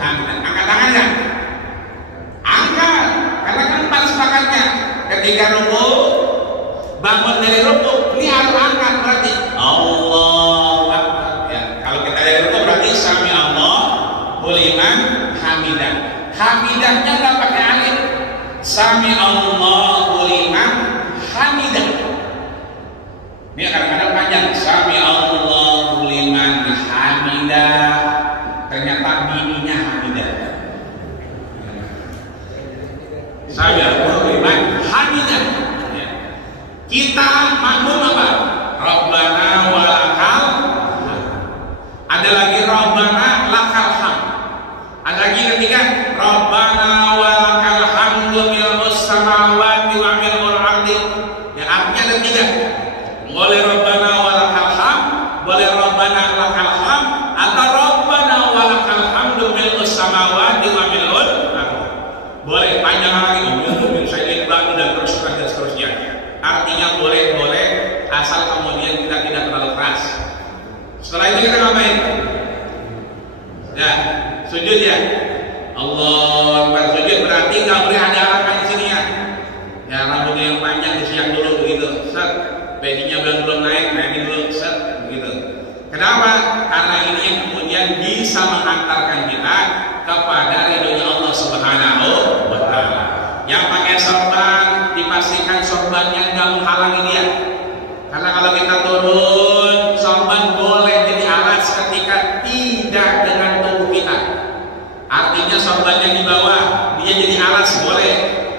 hamidah. Angkat tangan enggak? Angkat. Karena kan 4 sepakatnya. Ketika ruku, bangun dari ruku, ini harus angkat berarti Allahu Akbar. Ya, kalau kita dari ruku berarti sami Allahu liman hamidah. Hamidahnya enggak pakai alif. Sami Allahu liman hamidah. Ini kadang-kadang panjang. Sami Allahu liman hamidah. Ternyata bininya hamidah. Sami Allahu liman hamidah. Ya. Kita makmum apa? Rabbana walakal. Ada lagi Rabbana lakal hamd. Ada lagi ketiga Rabbana walakal hamdu mil'us samawati wa mil'ul ardi. Ya, artinya ada 3. Boleh Rabbana walakal hamd, boleh Rabbana lakal hamd, atau Rabbana walakal hamdu mil'us samawati wa mil'ul ardi. Boleh panjang lagi saya dan seterusnya. Artinya boleh asal kemudian kita tidak terlalu keras. Setelah itu kita ngapain? Ya, sujud ya. Allah sujud berarti nggak boleh ada arahan di sini ya. Ya, rambutnya yang panjang disiang dulu begitu. Set, bedinya belum naik, naikin dulu set begitu. Kenapa? Karena ini yang kemudian bisa mengantarkan kita kepada ridhonya Allah Subhanahu wa taala. Yang pakai sorban dipastikan sorbannya nggak menghalangi dia. Karena kalau kita turun, sorban boleh jadi alas ketika tidak dengan tubuh kita. Artinya sorbannya di bawah, dia jadi alas boleh.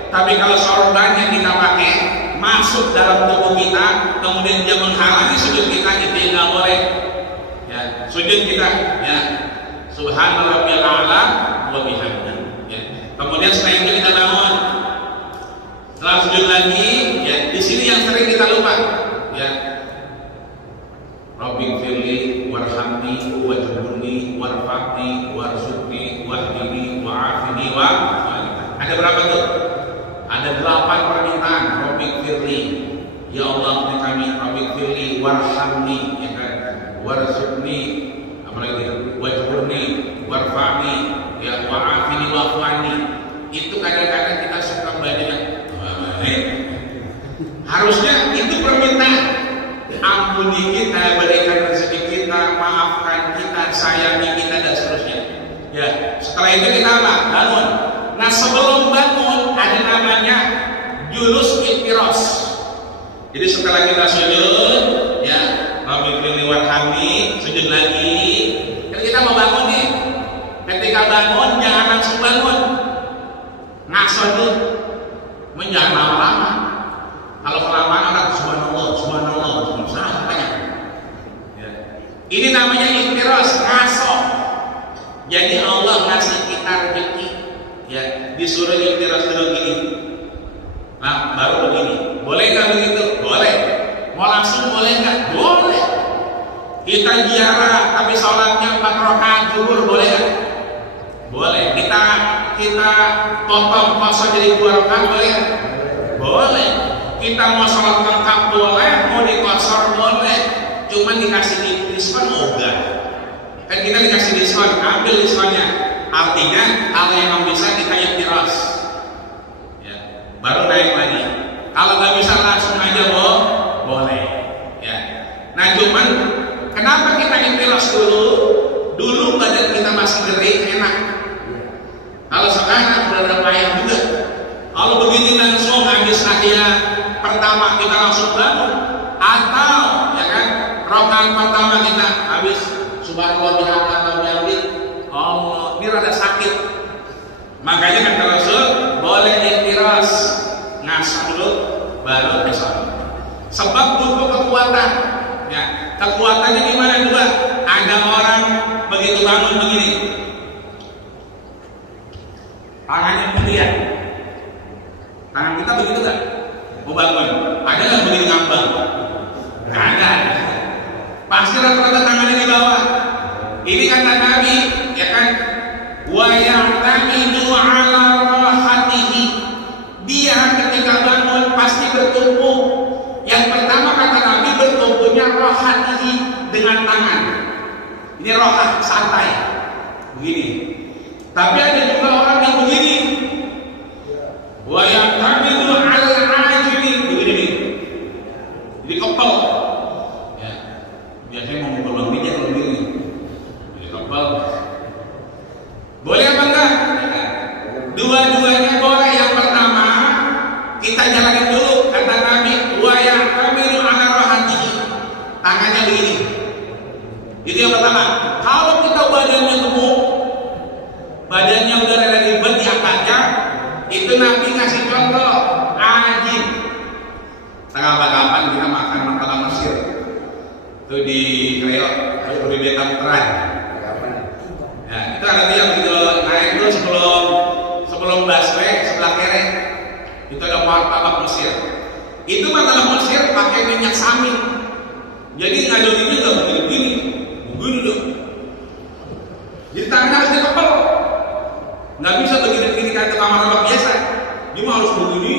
Tapi kalau sorban yang kita pakai masuk dalam tubuh kita, kemudian dia menghalangi sujud kita, itu nggak boleh. Ya, sujud kita, ya, subhanallahil a'la wa bihamdihi. Ya. Kemudian setelah itu kita bangun. Setelah sujud lagi, ya, di sini yang sering kita lupa, ya. Rabbighfirli warhamni wajburni warfaqni warzuqni wahdini wa'afini wa. Ada berapa tuh? Ada 8 permintaan. Rabbighfirli, ya Allah kami, Rabbighfirli warhamni, ya kan, warzuqni, apalagi wajburni warfaqni, ya wa'afini wa'afani. Itu kadang-kadang kita suka baca. Harusnya itu permintaan. Ampuni kita, berikan rezeki kita, maafkan kita, sayangi kita, dan seterusnya. Ya, setelah itu kita apa? Bangun. Nah, sebelum bangun ada namanya julus iftiras. Jadi setelah kita sujud, ya, Rabbighfirli warhamni, sujud lagi. Kan kita mau bangun nih. Ketika bangun jangan langsung bangun. Ngaso dulu. Menjangan lama-lama. Kalau kelamaan orang subhanallah, salah banyak. Ya. Ini namanya iftiras, ngaso. Jadi Allah ngasih kita kita rezeki. Ya, disuruh iktiras dulu gini. Nah, baru begini. Boleh nggak begitu? Boleh. Mau langsung boleh nggak? Boleh. Kita ziarah tapi sholatnya 4 rakaat zuhur boleh nggak? Boleh. Kita potong puasa jadi 2 rakaat boleh nggak? Boleh. Kita mau sholat lengkap boleh, mau dikosor boleh. Cuman dikasih diskon enggak. Kan kita dikasih diskon, ambil diskonnya. Artinya kalau yang bisa kita iktiras. Ya, baru naik lagi. Kalau nggak bisa langsung aja boleh. Ya. Nah cuman kenapa kita iktiras dulu? Dulu badan kita masih gering enak. Kalau sekarang udah payah juga. Kalau begini langsung habis tahiyat pertama kita langsung bangun, atau ya kan rakaat pertama kita habis subhanallah bihamdihi, Allah ini rada sakit. Makanya kata Rasul boleh iktiras, ngasah dulu baru besok. Sebab butuh kekuatan. Ya, kekuatannya gimana dua? Ada orang begitu bangun begini, tangannya kemudian. Tangan kita begitu kan? Mau bangun, ada nggak begini ngambang? Nggak ada. Pasti rata-rata tangannya di bawah. Ini kata Nabi, ya kan? Wa ya'tamidu 'ala rahatihi. Dia ketika bangun pasti bertumpu. Yang pertama kata Nabi bertumpunya rahatihi dengan tangan. Ini rohat santai, begini. Tapi ada juga orang yang begini. Wa ya'tamidu 'ala al-'ajili, begini. Jadi kepel. Ya. Biasanya mau mukul bang minyak kalau begini. Jadi kepel. Boleh apa enggak? Dua-duanya boleh. Yang pertama kita jalanin dulu kata Nabi wa ya'tamidu 'ala rahatihi. Tangannya begini. Itu yang pertama. Kalau kita badannya gemuk, badannya udah rada ribet diangkatnya, itu Nabi ngasih contoh ajin. Kapan-kapan kita makan makanan Mesir itu di Kreot, itu di Beta Puteran. Ya, itu ada yang begitu naik itu sebelum busway sebelah kiri itu ada martabak Mesir. Itu martabak Mesir pakai minyak samin. Jadi ngadorinnya nggak begini dong. Jadi tangannya harus dikepel. Nggak bisa begini-begini kayak tukang martabak biasa. Dia mah harus begini,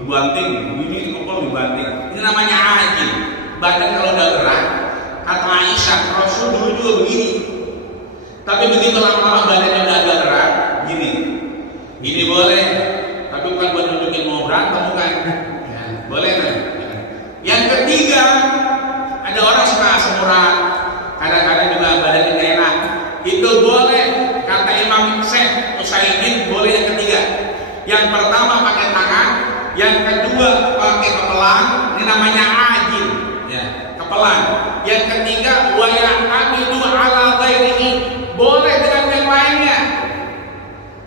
dibanting, begini dikepel, dibanting. Ini namanya ajin. Badan kalau udah gerak, kata Aisyah, Rasul dulu juga begini. Tapi begitu lama-lama badannya udah agak gerak, gini. Gini boleh, tapi bukan buat nunjukin mau berantem, bukan. Ya, boleh kan? Yang ketiga, ada orang suka asemuran, kadang-kadang juga badannya gak enak. Itu boleh, kata Imam Syekh Utsaimin, boleh yang ketiga. Yang pertama pakai tangan, yang kedua pakai kepelan, ini namanya ajin, ya, kepelan. Yang ketiga wa ya'tamidu 'ala ghairihi, boleh dengan yang lainnya.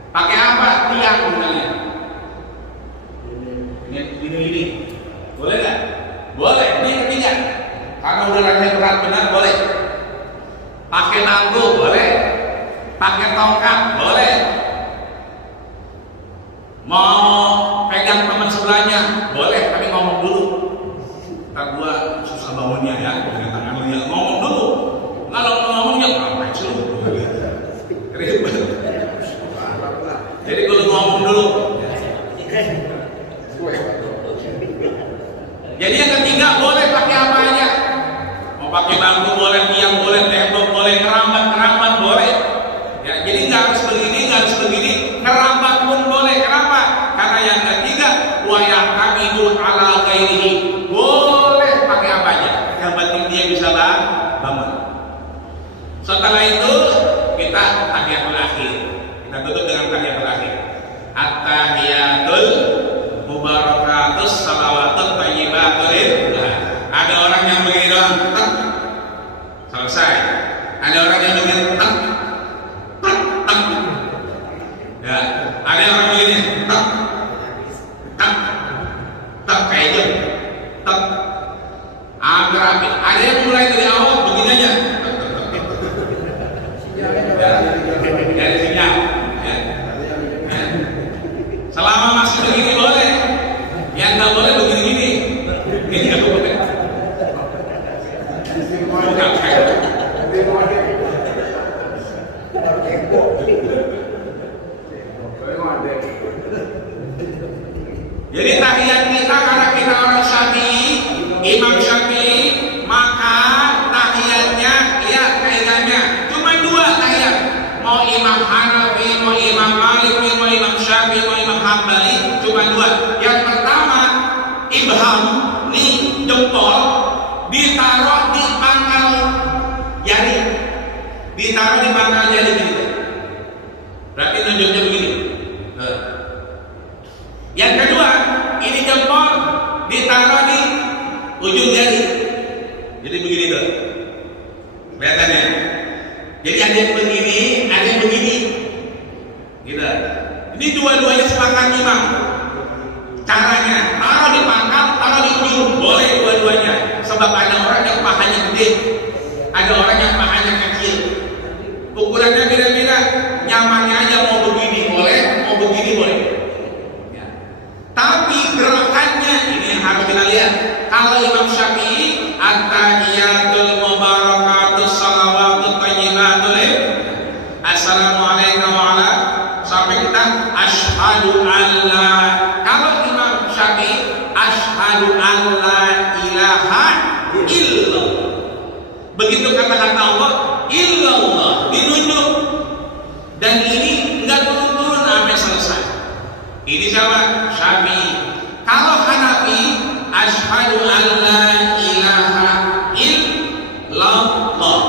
Pakai apa? Tiang misalnya. Ini. Boleh nggak? Boleh. Ini yang ketiga. Karena udaranya berat benar boleh. Pakai tangguh boleh. Pakai tongkat boleh. Mau pegang teman sebelahnya boleh, tapi ngomong dulu. Ntar gua susah bangunnya ya, dengan tangan lu ya. Ngomong dulu. Kalau ngomongnya ngapain sih lu? Ribet. Jadi kalau ngomong dulu. Jadi yang ketiga boleh pakai apa aja. Mau pakai bangku boleh, tiang boleh, tembok boleh, kerambat boleh. Ya, jadi nggak harus begini, ngerambat pun boleh. Kenapa? Karena yang ketiga wa ya'tamidu 'ala ghairihi, boleh pakai apa aja. Yang penting dia bisa bangun. Setelah itu kita tahiyatul akhir. Kita tutup dengan tahiyatul akhir. At-tahiyatul mubarakatus salawatut thayyibatul lillah. Ada orang yang begini doang, selesai. Ada orang yang begini, ya. Ada orang begini, kayak jam, agak. Ada yang mulai dari awal begini aja. Dari sinyal, ya. Jadi tahiyat kita karena kita orang Syafi'i, Imam Syafi'i, maka tahiyatnya ya kaidahnya cuma 2 tahiyat. Mau Imam Hanafi, mau Imam Malik, mau Imam Syafi'i, mau Imam Hambali, cuma 2. Yang pertama, ibham, nih jempol ditaruh di pangkal jari, ditaruh di pangkal jari gitu. Berarti nunjuknya begini. Yang kedua, ini jempol ditaruh di ujung jari. Jadi begini tuh. Kelihatan ya? Jadi ada yang begini, ada yang begini. Gitu. Ini dua-duanya sepakat imam. Caranya, taruh di pangkal, taruh di ujung. Boleh dua-duanya. Sebab ada orang yang pahanya gede, ada orang yang pahanya kecil. Ukurannya beda-beda. Nyamannya aja mau begini boleh, mau begini boleh. Ya. Tapi gerakannya ini yang harus kita lihat. Kalau Imam Syafi'i, at-tahiyatul mubarakatus salawatut thayyibatul assalamualaikum wa ala sampai kita asyhadu alla. Kalau Imam Syafi'i asyhadu alla ilaha illallah. Begitu kata-kata Allah illallah dinunjuk. Dan ini enggak turun-turun sampai selesai. Ini siapa? Syafi'i. Kalau Hanafi asyhadu alla ilaha illallah.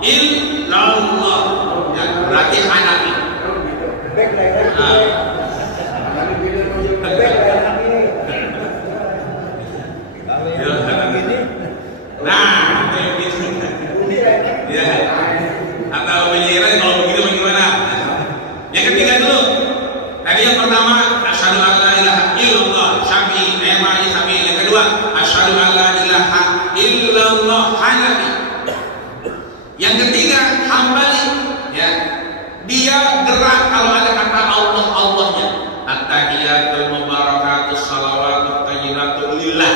Illallah. Ya, berarti Hanafi. Nah, begitu. Ya. Atau menyirai kalau begitu bagaimana? Yang ketiga dulu. Tadi yang pertama asyhadu alla ilaha illallah Syafi'i, Syafi'i. Yang kedua asyhadu alla ilaha illallah Hanafi. Yang ketiga Hambali. Ya. Dia gerak kalau ada kata Allah Allahnya. At-tahiyatul mubarakatus salawatut thayyibatul lillah.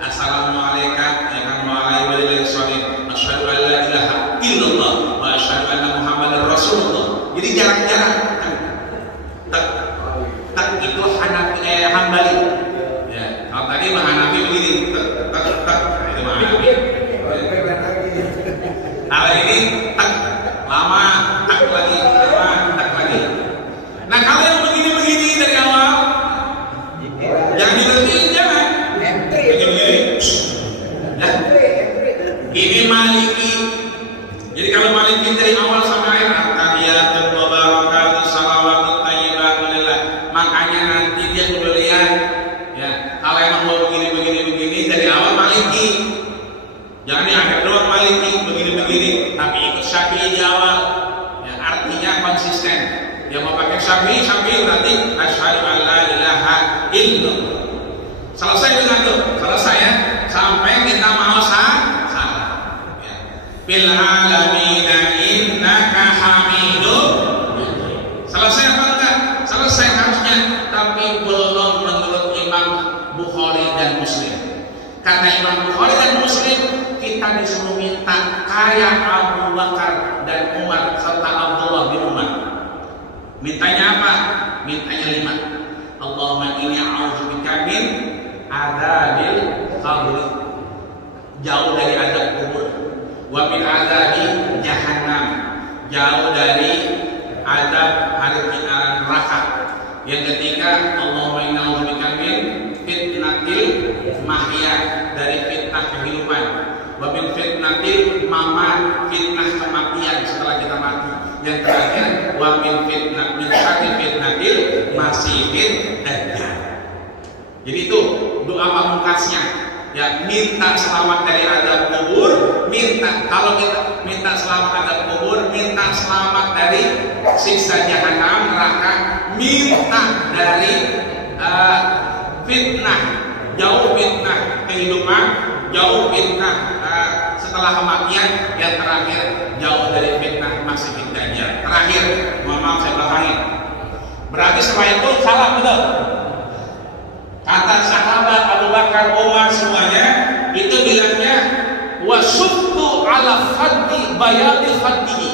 Assalamualaikum warahmatullahi wabarakatuh. Asyhadu an la ilaha illallah wa asyhadu anna Muhammadar Rasulullah. Jadi jarang-jarang tak itu Hambali. Ya, kalau tadi mah Hanafi begini tak itu mah Hanafi. Kalau ini tak lama tak lagi lama tak lagi. Nah kalau yang begini-begini dari awal jangan diberhentiin, jangan. Begini. Ya. Ini Maliki. Jadi kalau Maliki dari awal sampai akhir at-tahiyatul mubarakatus salawatut thayyibatul lillah. Makanya nanti dia udah lihat ya, kalau emang mau begini dari awal Maliki. Jangan di akhir doang Maliki begini, tapi ikut Syafi'i di awal. Ya, artinya konsisten. Yang mau pakai Syafi'i berarti asyhadu an la ilaha illallah. Selesai dengan itu, selesai ya. Sampai kita mau salah. Ya. Bil alamina innaka hamidun. Selesai apa enggak? Selesai harusnya, tapi belum menurut Imam Bukhari dan Muslim. Kata Imam Bukhari dan Muslim, kita disuruh minta kayak Abu Bakar dan Umar serta Abdullah bin Umar. Mintanya apa? Mintanya 5. Allahumma inni a'udzubika min adzabil qabr. Jauh dari azab kubur. Wa min adzabi jahannam. Jauh dari azab hari neraka. Yang ketiga, Allahumma inni a'udzubika min fitnatil mahya, dari fitnah kehidupan. Wa min fitnatil mamat, fitnah kematian setelah kita mati. Yang terakhir, wa min syarri fitnatil masiihid dajjal. Jadi itu doa pamungkasnya. Ya, minta selamat dari azab kubur, kalau kita minta selamat azab kubur, minta selamat dari siksa jahanam, neraka, minta dari fitnah, jauh fitnah kehidupan, jauh fitnah setelah kematian, yang terakhir jauh dari fitnah masiihid dajjal. Terakhir, mohon maaf saya belakangin. Berarti semua itu salah betul. Kata sahabat Abu Bakar, Umar semuanya itu bilangnya wasubtu ala khaddi bayadi khaddihi.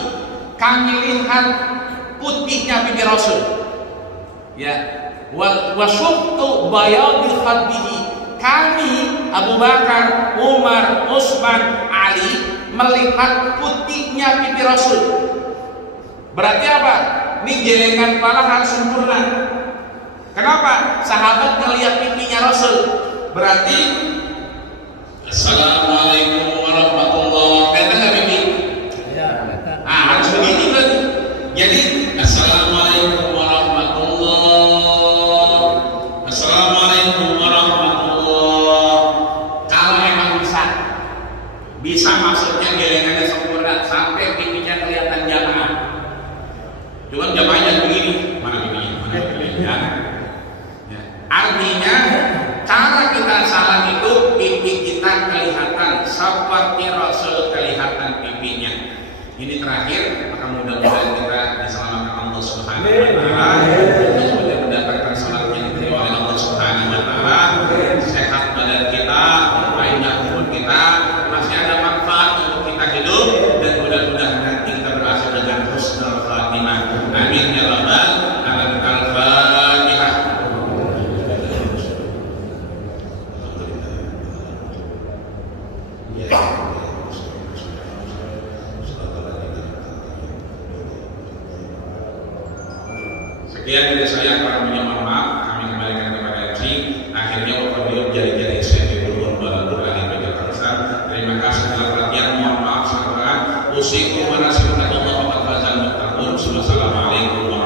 Kami lihat putihnya bibir Rasul. Ya, wa syuqtu bayadi khaddihi. Kami Abu Bakar, Umar, Utsman, Ali melihat putihnya pipi Rasul. Berarti apa? Ini jelengan kepala harus sempurna. Kenapa? Sahabat ngelihat pipinya Rasul. Berarti Assalamualaikum warahmatullahi wabarakatuh. Kata nggak pipi? Ya. Harus begitu berarti. Jadi Assalamualaikum warahmatullahi. Assalamualaikum warahmatullahi. Kalau memang bisa maksudnya jelengannya sempurna sampai pipinya kelihatan jamaah. Cuma jamaahnya begini, mana pipinya? Mana pipinya? Ya. Artinya cara kita salam itu pipi kita kelihatan seperti Rasul kelihatan pipinya. Ini terakhir, maka mudah-mudahan kita diselamatkan Allah Subhanahu wa taala. Mudah-mudahan mendapatkan salat yang diterima oleh Allah Subhanahu wa taala. Sehat badan kita, banyak umur kita, masih ada manfaat untuk kita hidup, dan mudah-mudahan nanti kita berhasil dengan husnul khatimah. Amin ya rabbal alamin. Al-Fatihah. Sekian dari saya, para mohon maaf, kami kembalikan kepada MC. Akhirnya waktu jari-jari saya dibulur baladur ahli baca bangsa. Terima kasih telah perhatian. Mohon maaf sahabat. Usikum wa nasihatullah wa fadzal muttaqun. Wassalamualaikum warahmatullahi wabarakatuh.